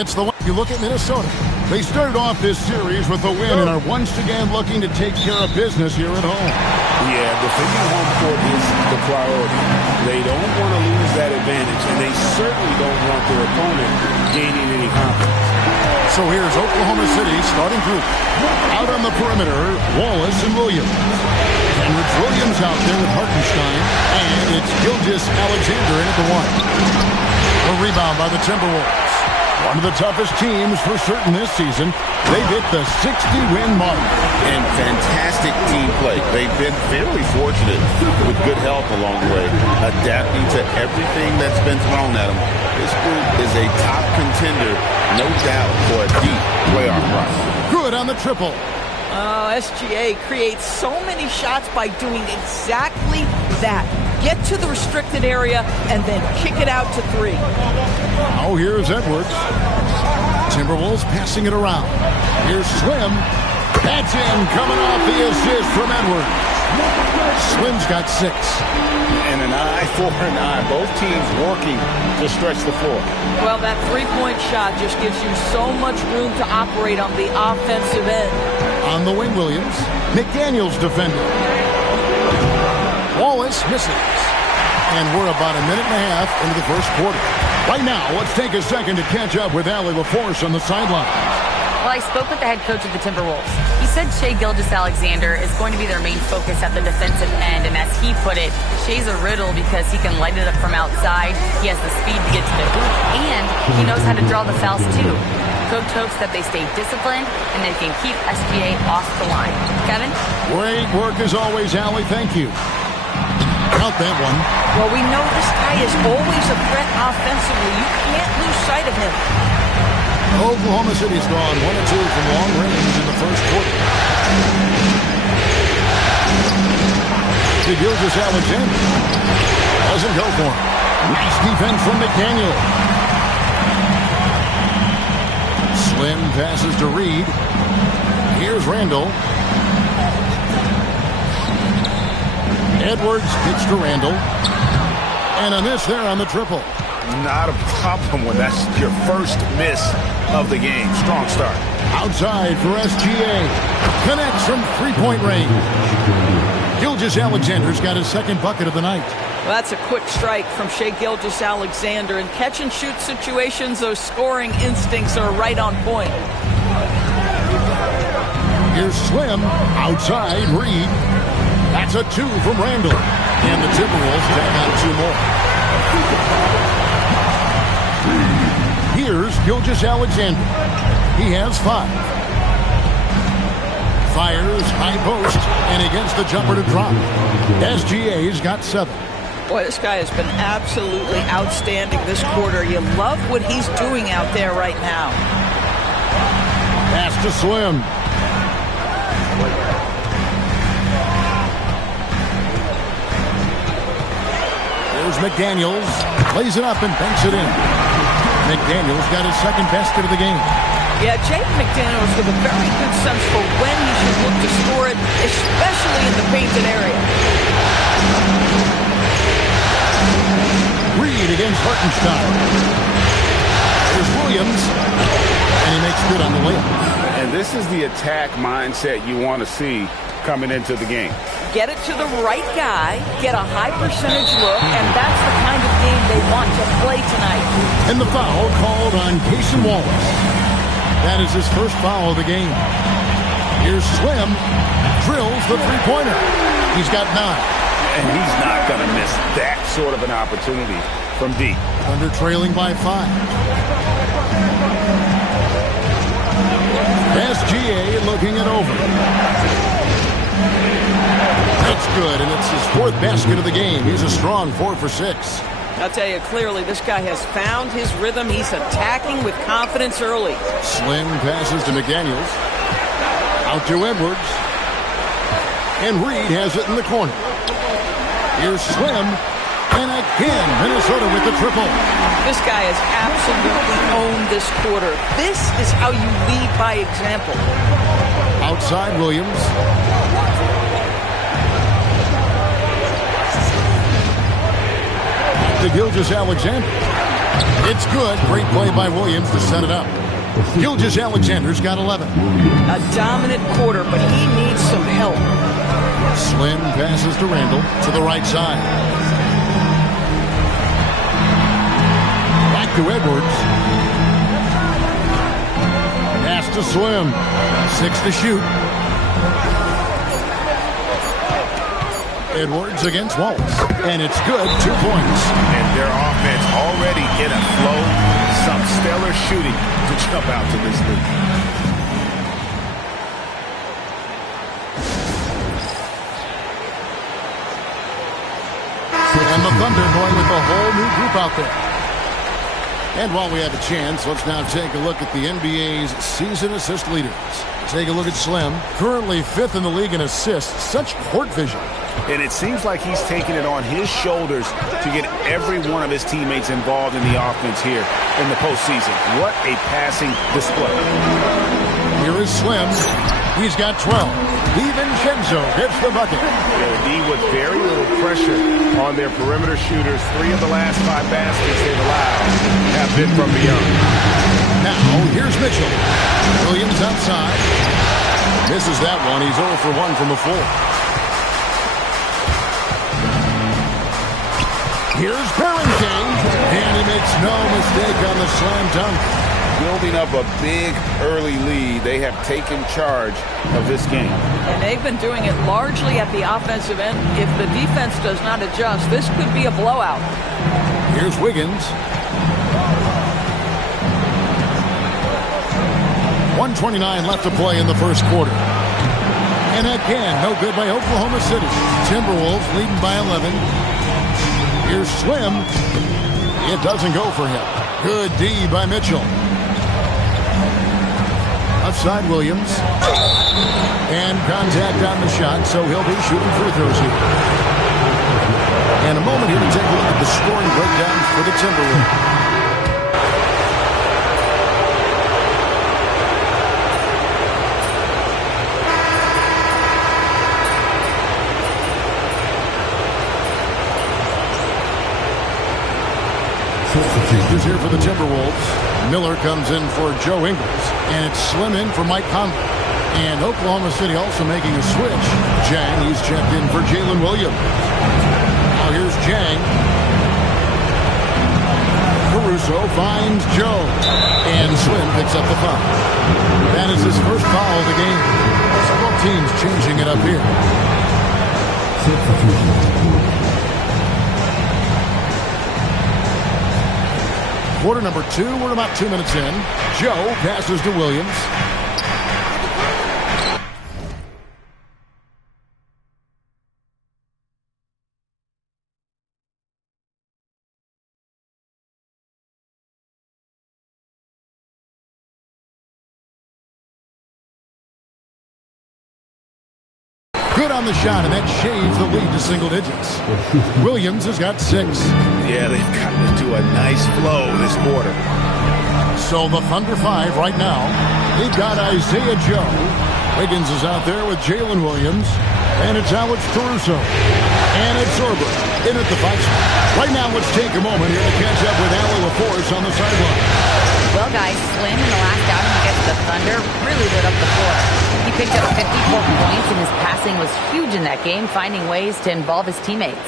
It's the one. You look at Minnesota. They started off this series with a win and are once again looking to take care of business here at home. Yeah, defending home court is the priority. They don't want to lose that advantage, and they certainly don't want their opponent gaining any confidence. So here's Oklahoma City's starting group. Out on the perimeter, Wallace and Williams. Henrich Williams out there with Hartenstein, and it's Gilgeous-Alexander in at the one. A rebound by the Timberwolves. One of the toughest teams for certain this season. They've hit the 60-win mark. And fantastic team play. They've been fairly fortunate with good help along the way, adapting to everything that's been thrown at them. This group is a top contender, no doubt, for a deep playoff run. Good on the triple. SGA creates so many shots by doing exactly that. Get to the restricted area and then kick it out to three. Oh, here's Edwards. Timberwolves passing it around. Here's Slim. That's in, coming off the assist from Edwards. Slim's got 6. And an eye for an eye. Both teams working to stretch the floor. Well, that three-point shot just gives you so much room to operate on the offensive end. On the wing, Williams. McDaniels defending. Wallace misses. And we're about a minute and a half into the first quarter. Right now, let's take a second to catch up with Allie LaForce on the sideline. Well, I spoke with the head coach of the Timberwolves. He said Shai Gilgeous-Alexander is going to be their main focus at the defensive end. And as he put it, Shai's a riddle because he can light it up from outside. He has the speed to get to the hoop, and he knows how to draw the fouls too. Coach hopes that they stay disciplined and they can keep SGA off the line. Kevin? Great work as always, Allie. Thank you. Count that one. Well, we know this guy is always a threat offensively. You can't lose sight of him. Oklahoma City's gone 1 of 2 from long range in the first quarter. To Gilgeous-Alexander. Doesn't go for him. Nice defense from McDaniel. Slim passes to Reed. Here's Randall. Edwards gets to Randall. And a miss there on the triple. Not a problem when that's your first miss of the game. Strong start. Outside for SGA. Connects from three-point range. Gilgeous-Alexander's got his second bucket of the night. Well, that's a quick strike from Shai Gilgeous-Alexander. In catch-and-shoot situations, those scoring instincts are right on point. Here's Slim. Outside, Reed. That's a 2 from Randall. And the Timberwolves tack on 2 more. Here's Gilgeous-Alexander. He has 5. Fires, high post, and he gets the jumper to drop. SGA's got 7. Boy, this guy has been absolutely outstanding this quarter. You love what he's doing out there right now. Pass to Slim. Here's McDaniels. Plays it up and banks it in. McDaniels got his second basket of the game. Yeah, Jake McDaniels with a very good sense for when he should look to score it, especially in the painted area. Reed against Hartenstein. There's Williams. And he makes good on the layup. And this is the attack mindset you want to see coming into the game. Get it to the right guy, get a high percentage look, and that's the kind of game they want to play tonight. And the foul called on Cason Wallace. That is his first foul of the game. Here's Slim. Drills the three-pointer. He's got 9. And he's not going to miss that sort of an opportunity from deep. Under trailing by 5. SGA looking it over. That's good, and it's his 4th basket of the game. He's a strong 4 for 6. I'll tell you clearly, this guy has found his rhythm. He's attacking with confidence early. Slim passes to McDaniels. Out to Edwards. And Reed has it in the corner. Here's Slim. And again, Minnesota with the triple. This guy has absolutely owned this quarter. This is how you lead by example. Outside Williams. To Gilgeous-Alexander. It's good. Great play by Williams to set it up. Gilgeous-Alexander's got 11. A dominant quarter, but he needs some help. Slim passes to Randall to the right side. Back to Edwards. Pass to Slim. 6 to shoot. Edwards against Wallace. And it's good. 2 points. And their offense already in a flow. Some stellar shooting to jump out to this lead. And the Thunder going with a whole new group out there. And while we have a chance, let's now take a look at the NBA's season assist leaders. Take a look at Slim, currently 5th in the league in assists. Such court vision. And it seems like he's taking it on his shoulders to get every one of his teammates involved in the offense here in the postseason. What a passing display. Here is Slim. He's got 12. DiVincenzo gets the bucket. D with very little pressure on their perimeter shooters. 3 of the last 5 baskets they've allowed have been from beyond. Now, here's Mitchell. Williams outside. Misses that one. He's 0 for 1 from the floor. Here's Barrington. And he makes no mistake on the slam dunk. Building up a big early lead. They have taken charge of this game. And they've been doing it largely at the offensive end. If the defense does not adjust, this could be a blowout. Here's Wiggins. 1:29 left to play in the first quarter. And again, no good by Oklahoma City. Timberwolves leading by 11. Here's Slim. It doesn't go for him. Good D by Mitchell. Outside Williams. And contact on the shot, so he'll be shooting free throws here. And a moment here to take a look at the scoring breakdown for the Timberwolves. Substitutes here for the Timberwolves. Miller comes in for Joe Ingles. And it's Slim in for Mike Conley. And Oklahoma City also making a switch. Jang, he's checked in for Jalen Williams. Now here's Jang. Caruso finds Joe. And Slim picks up the foul. That is his first foul of the game. So both teams changing it up here. Quarter number 2, we're about 2 minutes in. Joe passes to Williams. Good on the shot, and that shaves the lead to single digits. Williams has got 6. Yeah, they've gotten into a nice flow this quarter. So the Thunder 5 right now. They've got Isaiah Joe. Wiggins is out there with Jalen Williams. And it's Alex Caruso. And it's Sorber in at the 5 spot. Right now, let's take a moment here to catch up with Allie LaForce on the sideline. Well, guys, Slim in the last outing against the Thunder really lit up the floor. He picked up 54 points, and his passing was huge in that game, finding ways to involve his teammates.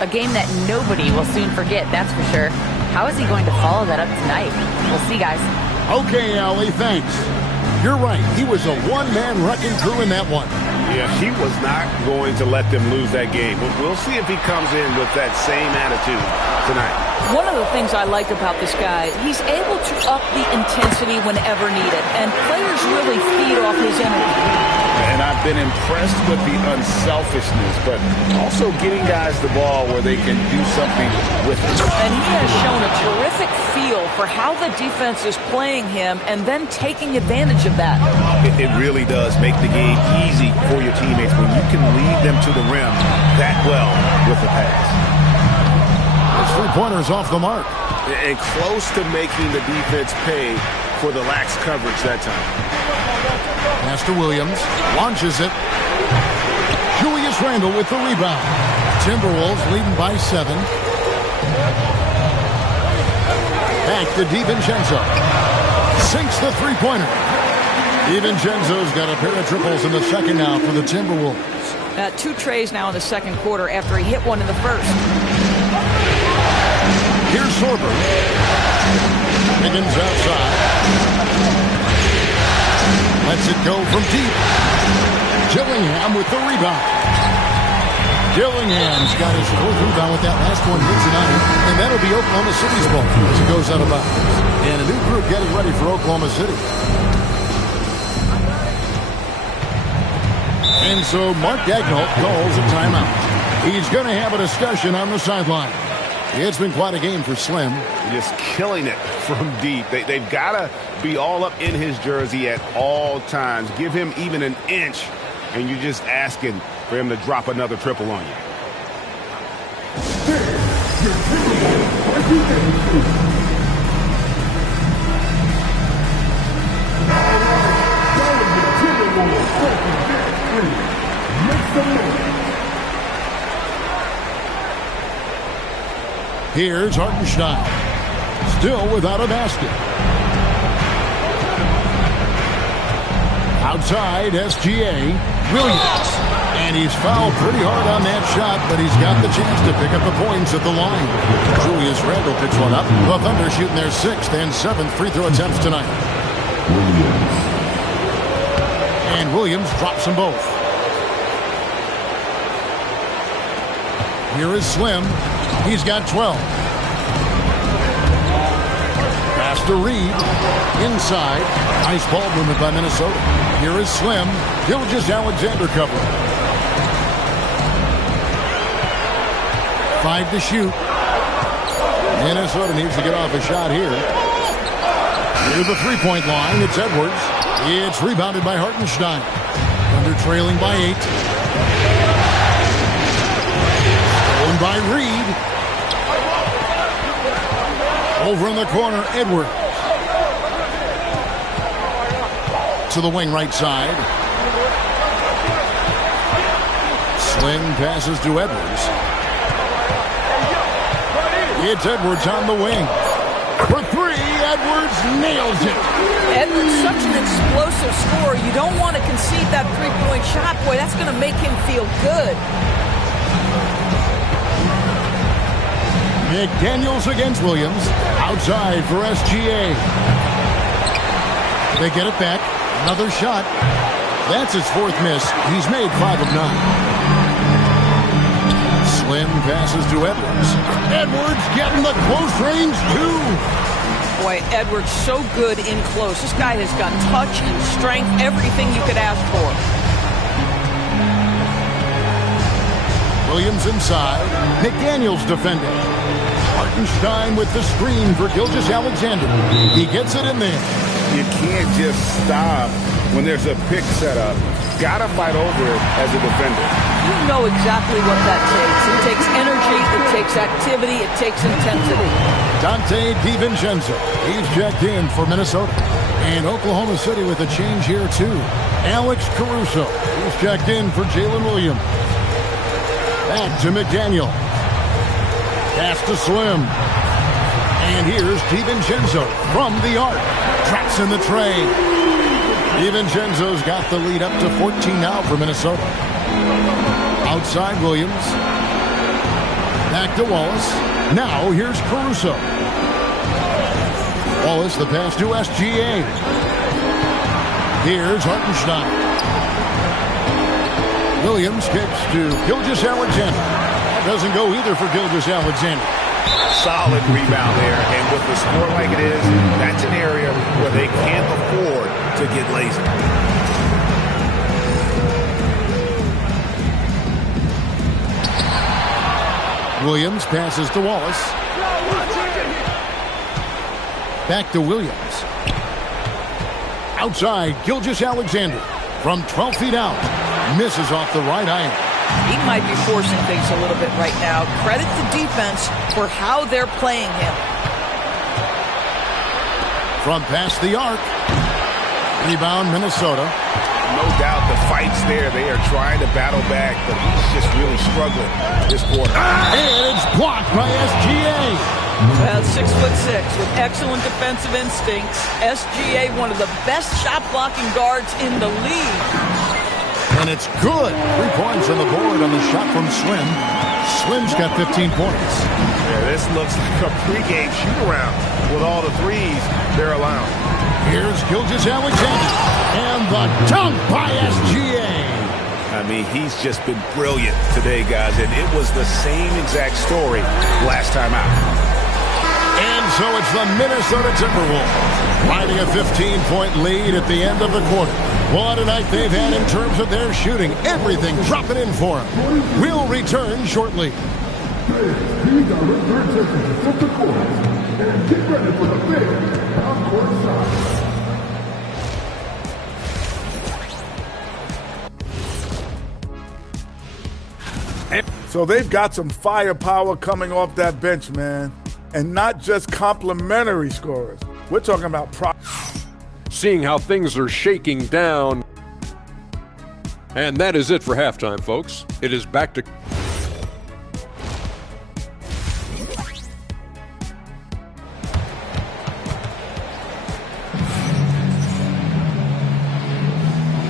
A game that nobody will soon forget, that's for sure. How is he going to follow that up tonight? We'll see, guys. Okay, Allie, thanks. You're right. He was a one-man wrecking crew in that one. Yeah, he was not going to let them lose that game. We'll see if he comes in with that same attitude tonight. One of the things I like about this guy, he's able to up the intensity whenever needed, and players really feed off his energy. And I've been impressed with the unselfishness, but also getting guys the ball where they can do something with it. And he has shown a terrific feel for how the defense is playing him and then taking advantage of that. It really does make the game easy for your teammates when you can lead them to the rim that well with the pass. His three-pointer's off the mark. And close to making the defense pay for the lax coverage that time. Pass to Williams. Launches it. Julius Randle with the rebound. Timberwolves leading by 7. Back to DiVincenzo. Sinks the three-pointer. DiVincenzo's got a pair of triples in the second now for the Timberwolves. 2 trays now in the second quarter after he hit one in the first. Here's Sorber. Higgins outside. Lets it go from deep. Gillingham with the rebound. Gillingham's got his 4th rebound with that last one here tonight. And that'll be Oklahoma City's ball as it goes out of bounds. And a new group getting ready for Oklahoma City. And so Mark Daigneault calls a timeout. He's going to have a discussion on the sideline. It's been quite a game for Slim. Just killing it from deep. They've got to be all up in his jersey at all times. Give him even an inch, and you're just asking for him to drop another triple on you. Here's Hartenstein. Still without a basket. Outside, SGA. Williams. And he's fouled pretty hard on that shot, but he's got the chance to pick up the points at the line. Julius Randle picks one up. The Thunder shooting their 6th and 7th free throw attempts tonight. And Williams drops them both. Here is Slim. He's got 12. Pass to Reed. Inside. Nice ball movement by Minnesota. Here is Slim. Gilgeous-Alexander covering. 5 to shoot. Minnesota needs to get off a shot here. Near the three-point line, it's Edwards. It's rebounded by Hartenstein. Thunder trailing by 8. Stolen by Reed. Over in the corner, Edwards. To the wing right side. Slim passes to Edwards. It's Edwards on the wing. For 3, Edwards nails it. Edwards, such an explosive scorer. You don't want to concede that three-point shot. Boy, that's going to make him feel good. McDaniels against Williams. Outside for SGA. They get it back. Another shot. That's his 4th miss. He's made 5 of 9. Slim passes to Edwards. Edwards getting the close range, too. Boy, Edwards so good in close. This guy has got touch and strength, everything you could ask for. Williams inside. McDaniels defending. Hartenstein with the screen for Gilgeous-Alexander. He gets it in there. You can't just stop when there's a pick set up. Gotta fight over it as a defender. You know exactly what that takes. It takes energy, it takes activity, it takes intensity. Dante DiVincenzo. He's checked in for Minnesota. And Oklahoma City with a change here, too. Alex Caruso. He's checked in for Jalen Williams. Back to McDaniel. Pass to Slim. And here's DiVincenzo from the arc. Traps in the tray. DiVincenzo's got the lead up to 14 now for Minnesota. Outside Williams. Back to Wallace. Now here's Caruso. Wallace, the pass to SGA. Here's Hartenstein. Williams kicks to Gilgeous-Alexander. That doesn't go either for Gilgeous-Alexander. Solid rebound there, and with the score like it is, that's an area where they can't afford to get lazy. Williams passes to Wallace. Back to Williams. Outside, Gilgeous-Alexander from 12 feet out. Misses off the right iron. He might be forcing things a little bit right now. Credit the defense for how they're playing him. From past the arc. Rebound, Minnesota. No doubt the fight's there. They are trying to battle back, but he's just really struggling this quarter. And it's blocked by SGA. Well, 6'6" with excellent defensive instincts. SGA, one of the best shot-blocking guards in the league. And it's good. 3 points on the board on the shot from Slim. Slim's got 15 points. Yeah, this looks like a pregame shoot-around with all the threes they're allowing. Here's Gilgeous-Alexander. And the dunk by SGA. I mean, he's just been brilliant today, guys, and it was the same exact story last time out. And so it's the Minnesota Timberwolves riding a 15-point lead at the end of the quarter. What a night they've had in terms of their shooting. Everything dropping in for them. We'll return shortly. These are return sessions from the court. And get ready for the big half-court shot. So they've got some firepower coming off that bench, man. And not just complimentary scorers. We're talking about seeing how things are shaking down. And that is it for halftime, folks. It is back to...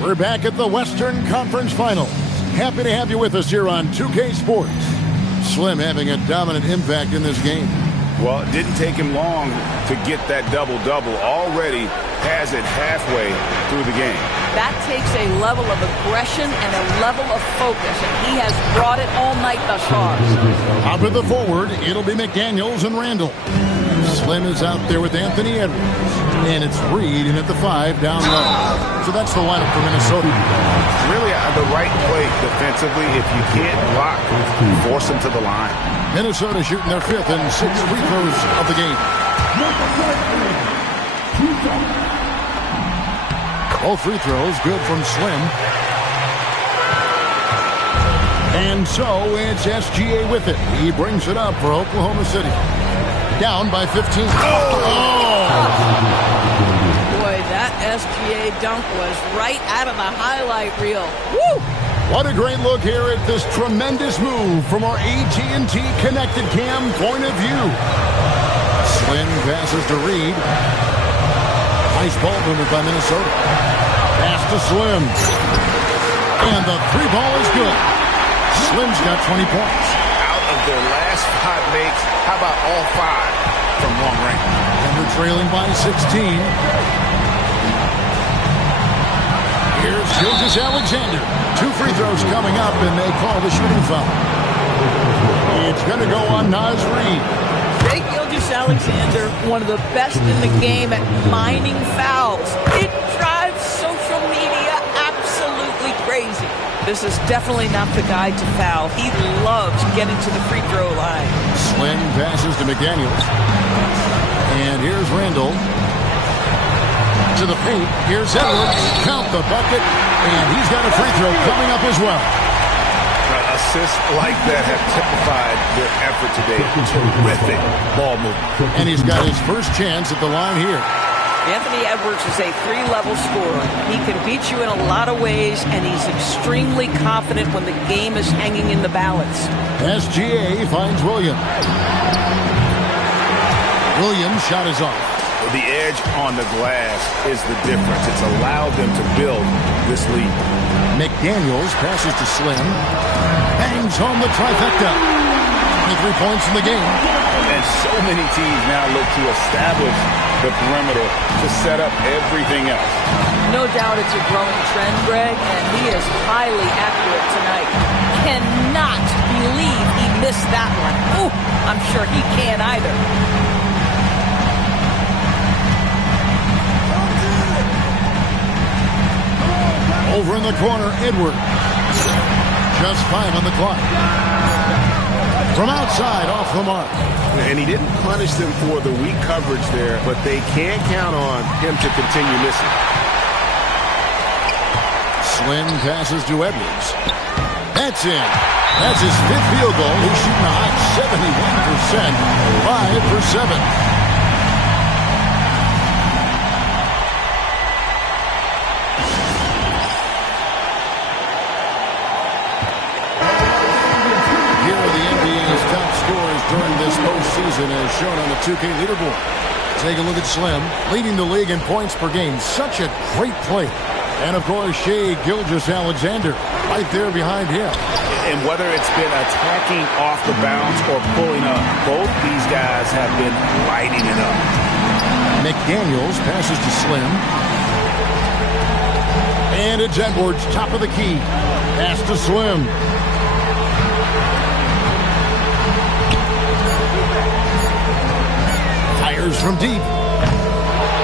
We're back at the Western Conference Finals. Happy to have you with us here on 2K Sports. Slim having a dominant impact in this game. Well, it didn't take him long to get that double-double. Already has it halfway through the game. That takes a level of aggression and a level of focus, and he has brought it all night thus far. Up at the forward, it'll be McDaniels and Randall. Slim is out there with Anthony Edwards. And it's Reed in at the 5 down low. So that's the lineup for Minnesota. Really the right play defensively. If you can't block, force them to the line. Minnesota shooting their 5th and 6th free throws of the game. All free throws good from Slim. And so it's SGA with it. He brings it up for Oklahoma City. Down by 15. Boy, that SGA dunk was right out of the highlight reel. Woo! What a great look here at this tremendous move from our AT&T Connected Cam point of view. Slim passes to Reed. Nice ball movement by Minnesota. Pass to Slim. And the 3-ball is good. Slim's got 20 points. Out of their last 5 makes, how about all 5 from long range? And they're trailing by 16. Here's Gilgeous-Alexander. 2 free throws coming up, and they call the shooting foul. It's going to go on Naz Reid. Jake Gilgeous-Alexander, one of the best in the game at mining fouls. It drives social media absolutely crazy. This is definitely not the guy to foul. He loves getting to the free throw line. Slim passes to McDaniels. And here's Randall. To the paint. Here's Edwards. Count the bucket. And he's got a free throw coming up as well. Assists like that have typified their effort today. Terrific ball movement. And he's got his first chance at the line here. Anthony Edwards is a 3-level scorer. He can beat you in a lot of ways, and he's extremely confident when the game is hanging in the balance. SGA finds Williams. Williams' shot is off. The edge on the glass is the difference. It's allowed them to build this lead. McDaniels passes to Slim. Bangs home the trifecta. 23 points in the game. And so many teams now look to establish the perimeter to set up everything else. No doubt it's a growing trend, Greg, and he is highly accurate tonight. Cannot believe he missed that one. Ooh, I'm sure he can't either. Over in the corner, Edwards. Just 5 on the clock. From outside, off the mark. And he didn't punish them for the weak coverage there, but they can't count on him to continue missing. Slim passes to Edwards. That's in. That's his 5th field goal. He's shooting a hot 71%. 5 for 7. scores during this postseason as shown on the 2K leaderboard. Take a look at Slim, leading the league in points per game. Such a great play. And, of course, Shai Gilgeous-Alexander right there behind him. And whether it's been attacking off the bounce or pulling up, both these guys have been lighting it up. McDaniels passes to Slim. And it's Edwards, top of the key. Pass to Slim. Fires from deep.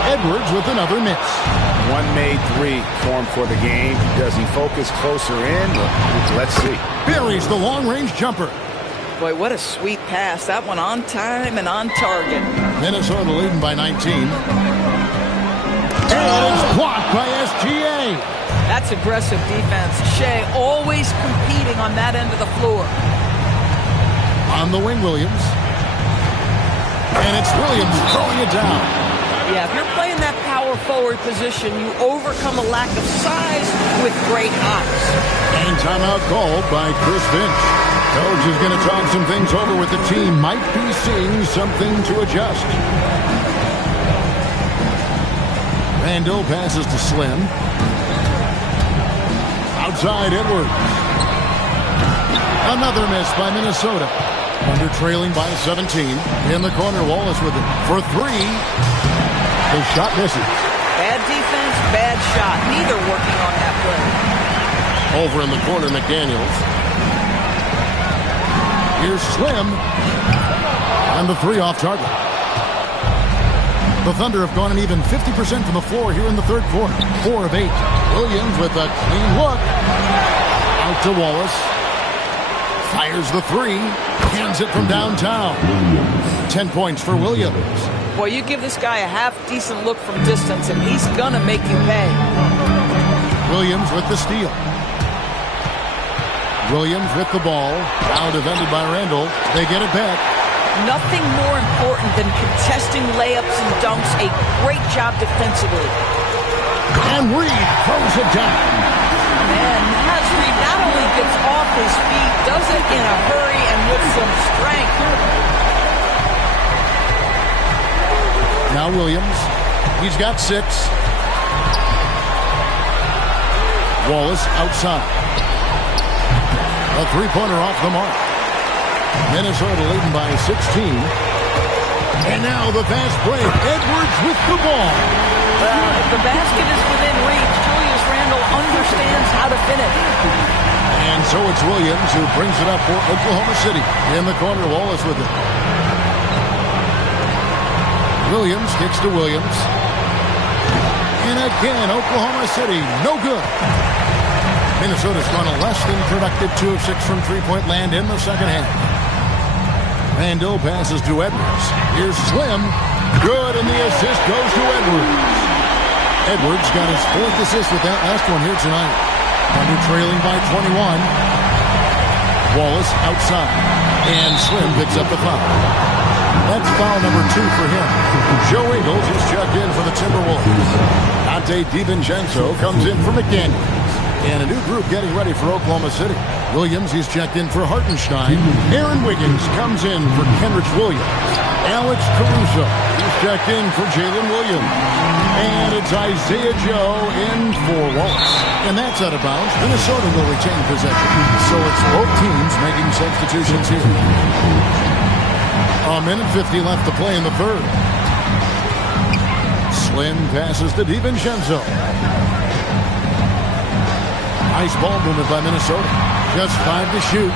Edwards with another miss. One made three for him for the game. Does he focus closer in? Let's see. Buries the long-range jumper. Boy, what a sweet pass. That one on time and on target. Minnesota leading by 19. And it's blocked by SGA. That's aggressive defense. Shai always competing on that end of the floor. On the wing, Williams. And it's Williams throwing it down. Yeah, if you're playing that power forward position, you overcome a lack of size with great hops. And timeout called by Chris Finch. Coach is going to talk some things over with the team. Might be seeing something to adjust. Randall passes to Slim. Outside Edwards. Another miss by Minnesota. Under trailing by 17. In the corner, Wallace with it for three. The shot misses. Bad defense, bad shot. Neither working on that play. Over in the corner, McDaniels. Here's Slim. And the three off target. The Thunder have gone an even 50% from the floor here in the third quarter. 4 of 8. Williams with a clean look. Out to Wallace. Fires the three. Hands it from downtown. 10 points for Williams. Boy, you give this guy a half-decent look from distance, and he's going to make you pay. Williams with the steal. Williams with the ball. Now defended by Randall. They get it back. Nothing more important than contesting layups and dunks. A great job defensively. And Reed throws it down. Man, Naz Reed not only gets off his feet, does it in a hurry and with some strength. Now Williams. He's got 6. Wallace outside. A three-pointer off the mark. Minnesota leading by 16. And now the fast break. Edwards with the ball. If the basket is within reach, Julius Randle understands how to finish. And so it's Williams who brings it up for Oklahoma City. In the corner, Wallace with it. Williams kicks to Williams. And again, Oklahoma City, no good. Minnesota's gone a less than productive 2 of 6 from three-point land in the second half. Randall passes to Edwards. Here's Slim. Good, and the assist goes to Edwards. Edwards got his 4th assist with that last one here tonight. Under trailing by 21. Wallace outside. And Slim picks up the foul. That's foul number 2 for him. Joe Ingles is checked in for the Timberwolves. Dante DiVincenzo comes in for McDaniels. And a new group getting ready for Oklahoma City. Williams, he's checked in for Hartenstein. Aaron Wiggins comes in for Kenrich Williams. Alex Caruso, he's checked in for Jalen Williams. And it's Isaiah Joe in for Wallace. And that's out of bounds. Minnesota will retain possession. So it's both teams making substitutions here. A minute 50 left to play in the third. Slim passes to DiVincenzo. Nice ball movement by Minnesota. Just 5 to shoot.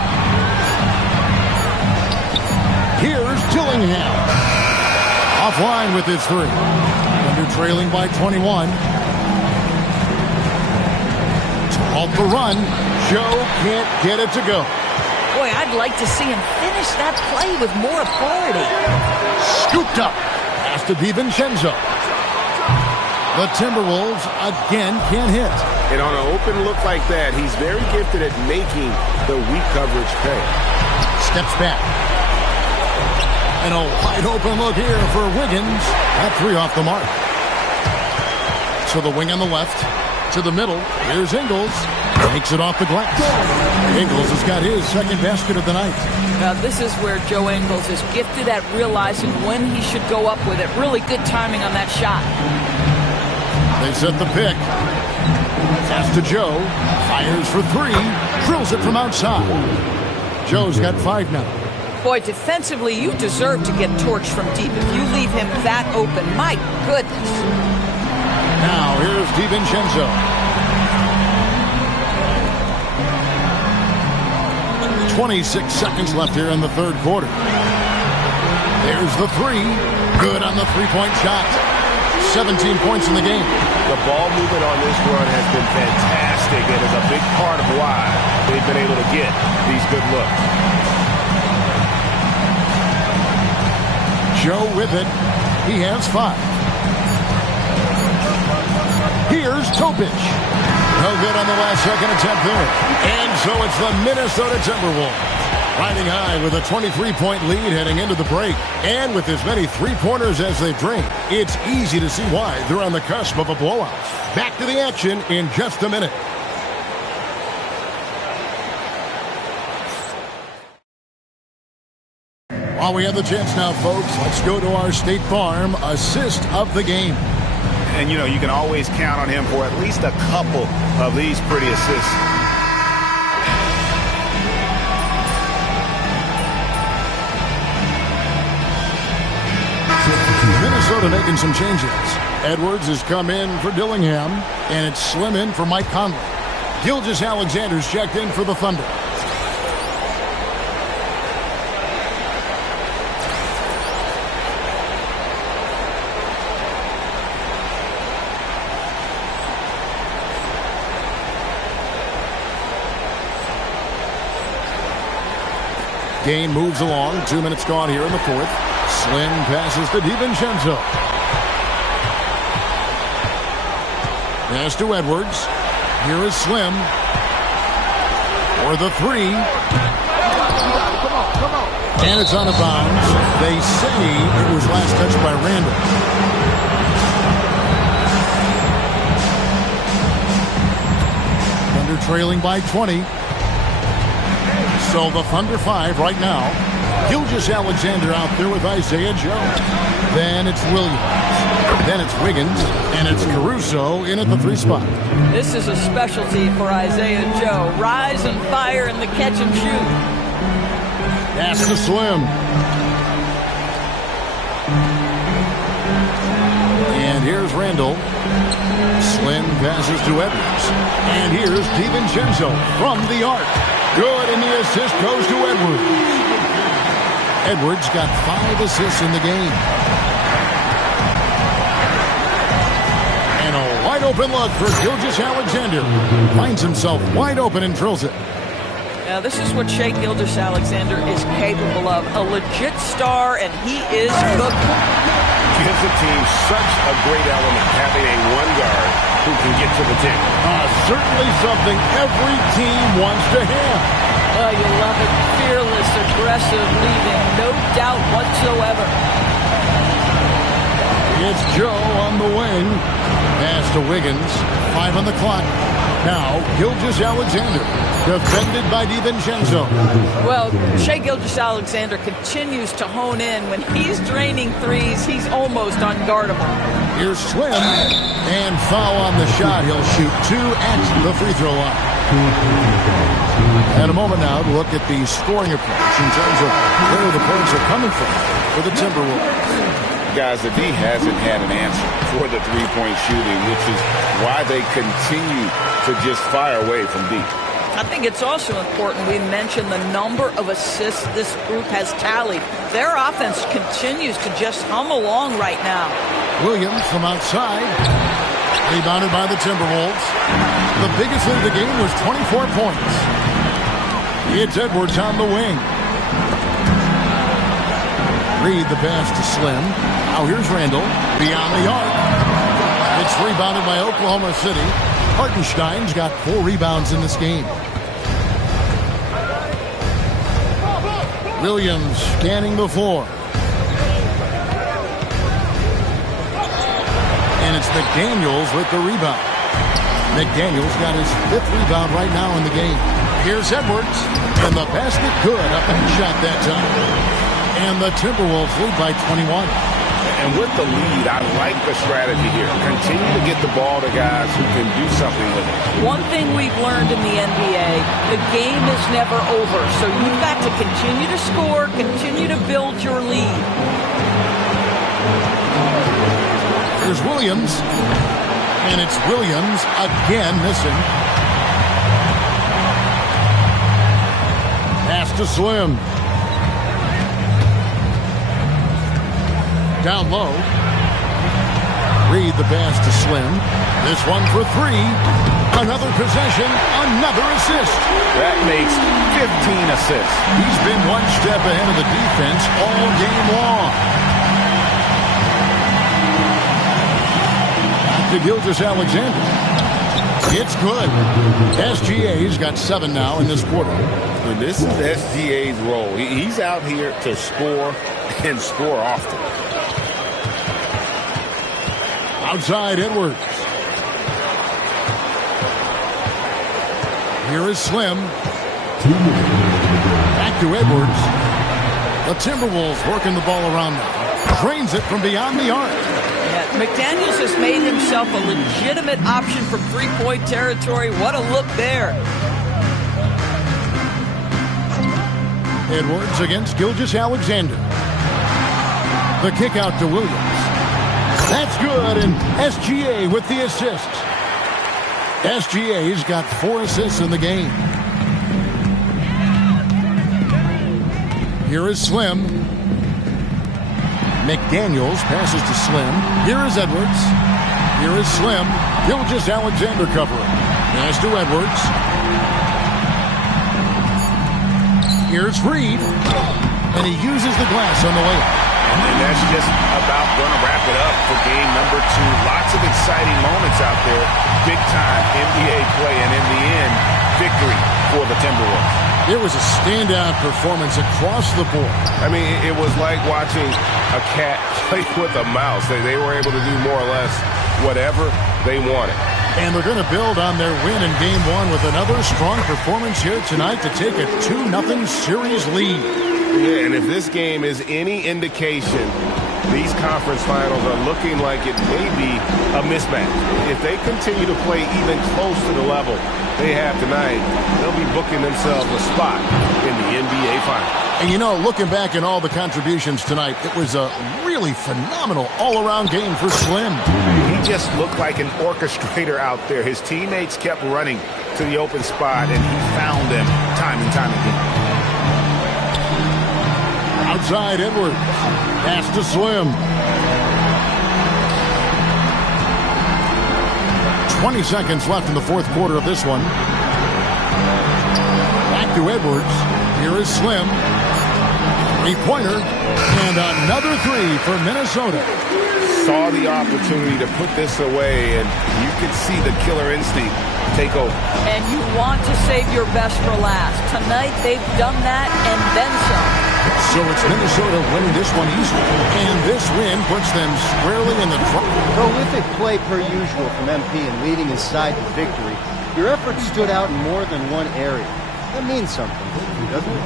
Here's Dillingham. Offline with his 3. Under trailing by 21. To halt the run. Joe can't get it to go. Boy, I'd like to see him finish that play with more authority. Scooped up. Pass to DiVincenzo. The Timberwolves again can't hit. And on an open look like that, he's very gifted at making the weak coverage pay. Steps back. And a wide open look here for Wiggins. That 3 off the mark. To the wing on the left. To the middle. Here's Ingles. Takes it off the glass. Ingles has got his second basket of the night. Now, this is where Joe Ingles is gifted at realizing when he should go up with it. Really good timing on that shot. They set the pick. Pass to Joe. Fires for three. Drills it from outside. Joe's got 5 now. Boy, defensively, you deserve to get torched from deep if you leave him that open. My goodness. Now, here's DiVincenzo. 26 seconds left here in the third quarter. There's the three. Good on the three-point shot. 17 points in the game. The ball movement on this run has been fantastic and is a big part of why they've been able to get these good looks. Joe with it. He has 5. Here's Topic. No good on the last second attempt there. And so it's the Minnesota Timberwolves riding high with a 23-point lead heading into the break. And with as many three-pointers as they've drained, it's easy to see why they're on the cusp of a blowout. Back to the action in just a minute. While we have the chance now, folks, let's go to our State Farm assist of the game. And, you know, you can always count on him for at least a couple of these pretty assists. Minnesota making some changes. Edwards has come in for Dillingham, and it's Slim in for Mike Conley. Gilgeous-Alexander's checked in for the Thunder. Game moves along. 2 minutes gone here in the fourth. Slim passes to DiVincenzo. Pass to Edwards. Here is Slim. For the three. And it's out of bounds. They say it was last touched by Randall. Thunder trailing by 20. So the Thunder 5 right now. Gilgeous-Alexander out there with Isaiah Joe. Then it's Williams. Then it's Wiggins. And it's Caruso in at the 3 spot. This is a specialty for Isaiah Joe. Rise and fire in the catch and shoot. Pass to Slim. And here's Randall. Slim passes to Edwards. And here's DiVincenzo from the arc. Good, and the assist goes to Edwards. Edwards got 5 assists in the game. And a wide open look for Gilgeous-Alexander. Finds himself wide open and drills it. Now, this is what Shai Gilgeous-Alexander is capable of. A legit star, and he is cooking. Gives the team such a great element, having a one guard who can get to the tip. Certainly something every team wants to have. Oh, you love it. Fearless, aggressive, leading. No doubt whatsoever. It's Joe on the wing. Pass to Wiggins. 5 on the clock. Now, Gilgeous-Alexander, defended by DiVincenzo. Well, Shai Gilgeous-Alexander continues to hone in. When he's draining threes, he's almost unguardable. Here's Slim, and foul on the shot. He'll shoot 2 at the free throw line. And a moment now to look at the scoring approach in terms of where the points are coming from for the Timberwolves. Guys, the D hasn't had an answer for the three-point shooting, which is why they continue to just fire away from deep. I think it's also important we mention the number of assists this group has tallied. Their offense continues to just hum along right now. Williams from outside. Rebounded by the Timberwolves. The biggest lead of the game was 24 points. It's Edwards on the wing. Reed the pass to Slim. Now here's Randall. Beyond the arc. It's rebounded by Oklahoma City. Hartenstein's got 4 rebounds in this game. Williams scanning the floor. And it's McDaniels with the rebound. McDaniels got his 5th rebound right now in the game. Here's Edwards, and the basket good. Up and shot that time. And the Timberwolves lead by 21. And with the lead, I like the strategy here. Continue to get the ball to guys who can do something with it. One thing we've learned in the NBA, the game is never over. So you've got to continue to score, continue to build your lead. Here's Williams. And it's Williams again missing. Pass to Slim. Down low. Reed the pass to Slim. This one for 3. Another possession, another assist. That makes 15 assists. He's been one step ahead of the defense all game long. To Gilgeous-Alexander. It's good. SGA's got 7 now in this quarter. And this is SGA's role. He's out here to score and score often. Outside Edwards. Here is Slim. Back to Edwards. The Timberwolves working the ball around now. Drains it from beyond the arc. McDaniels has made himself a legitimate option from three-point territory. What a look there. Edwards against Gilgeous-Alexander. The kick out to Williams. That's good, and SGA with the assist. SGA's got 4 assists in the game. Here is Slim. McDaniels passes to Slim. Here is Edwards. Here is Slim. Gilgeous-Alexander covering. Pass to Edwards. Here's Reed. And he uses the glass on the layup. And that's just about going to wrap it up for game number 2. Lots of exciting moments out there. Big-time NBA play, and in the end, victory for the Timberwolves. It was a standout performance across the board. I mean, it was like watching a cat play with a mouse. They were able to do more or less whatever they wanted. And they're going to build on their win in Game 1 with another strong performance here tonight to take a 2-0 series lead. Yeah, and if this game is any indication, these conference finals are looking like it may be a mismatch. If they continue to play even close to the level they have tonight, they'll be booking themselves a spot in the NBA Finals. And you know, looking back at all the contributions tonight, it was a really phenomenal all-around game for Slim. He just looked like an orchestrator out there. His teammates kept running to the open spot, and he found them time and time again. Outside Edwards. Pass to Slim. 20 seconds left in the 4th quarter of this one. Back to Edwards. Here is Slim. 3-pointer. And another 3 for Minnesota. Saw the opportunity to put this away, and you could see the killer instinct take over. And you want to save your best for last. Tonight, they've done that and then some. So it's Minnesota winning this one easily. And this win puts them squarely in the front. Prolific play per usual from MP and leading his side to victory. Your effort stood out in more than one area. That means something, doesn't it?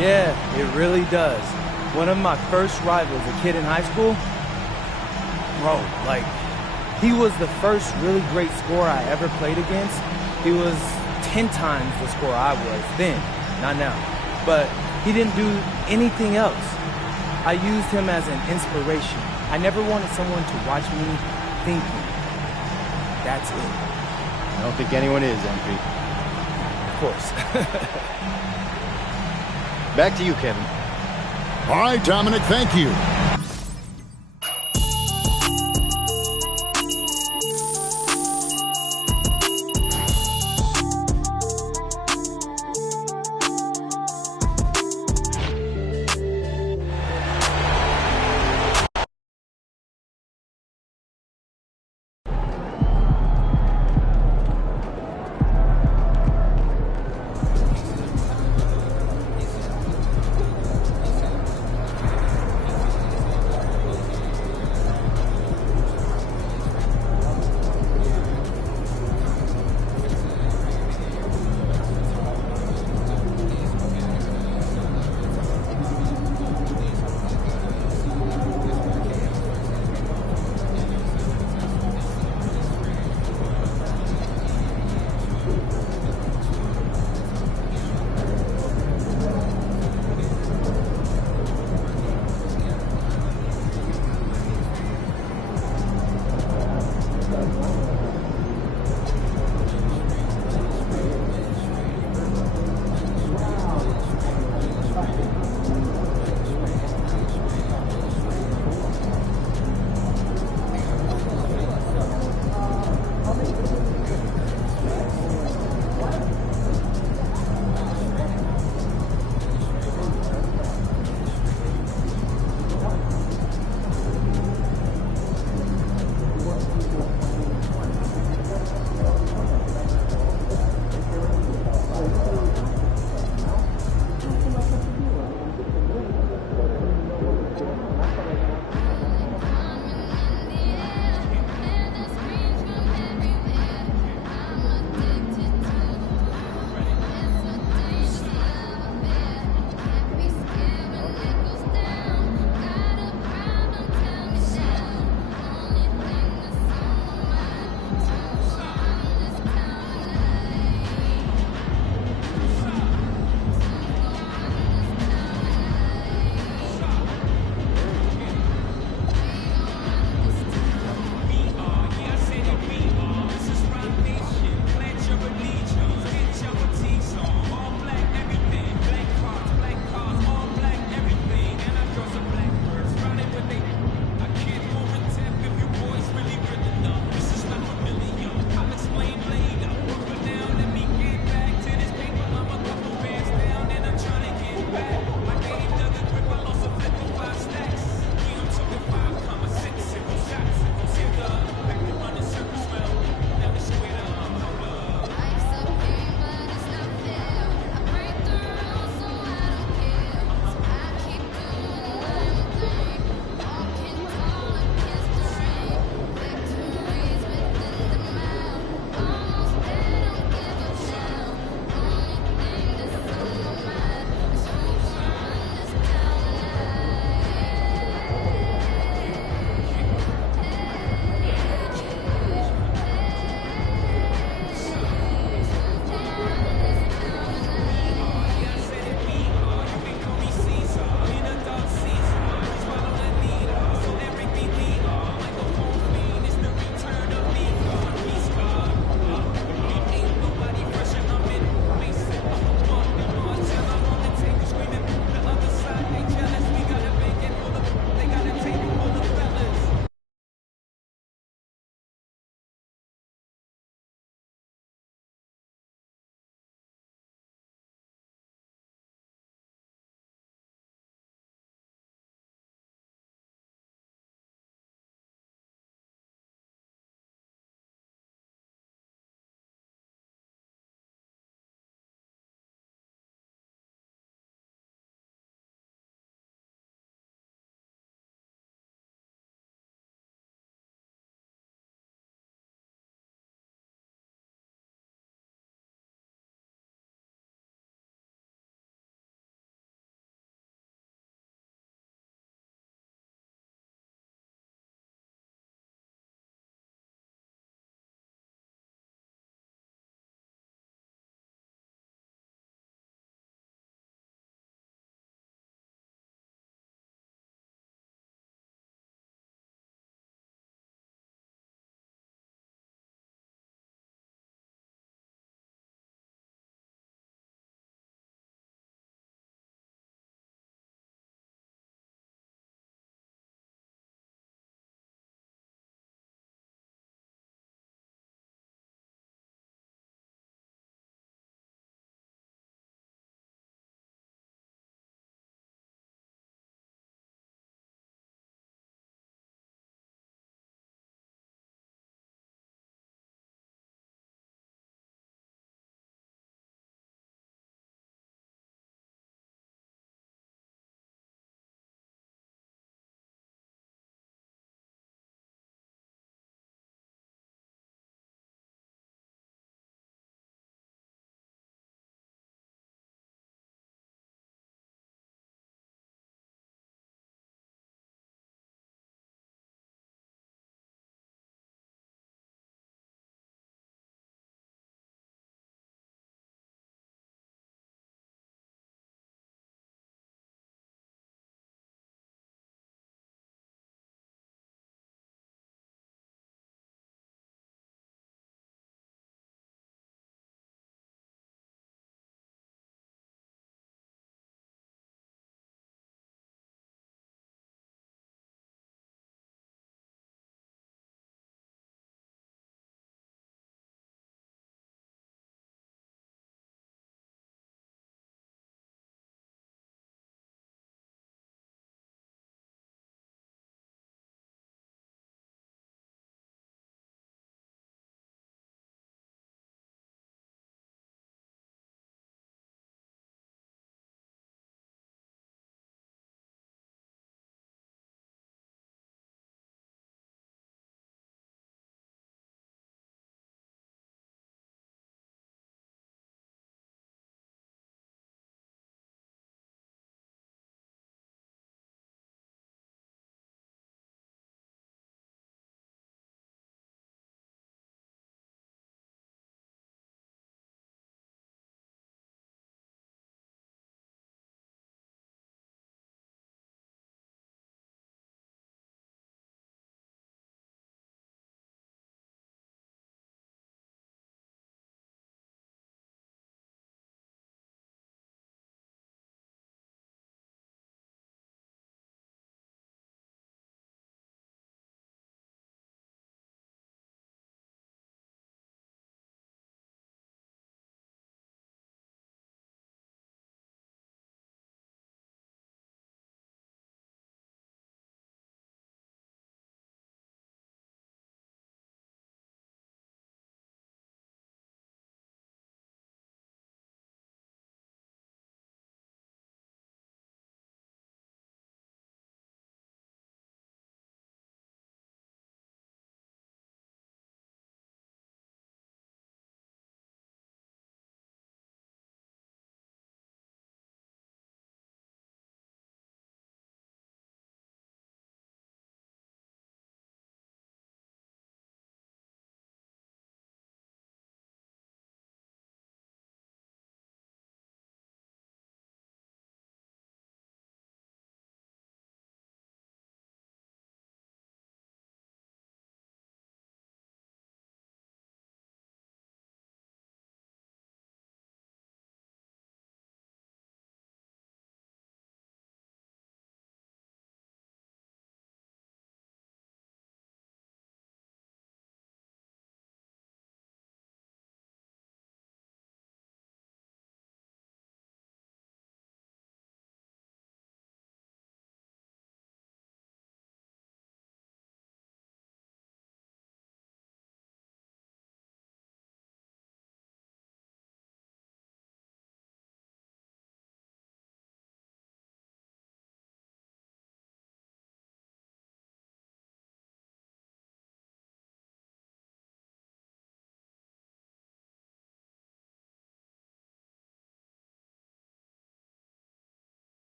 Yeah, it really does. One of my first rivals, a kid in high school, bro, like, he was the first really great scorer I ever played against. He was 10 times the scorer I was then, not now. But he didn't do anything else. I used him as an inspiration. I never wanted someone to watch me thinking. That's it. I don't think anyone is, MP. Of course. Back to you, Kevin. All right, Dominic, thank you.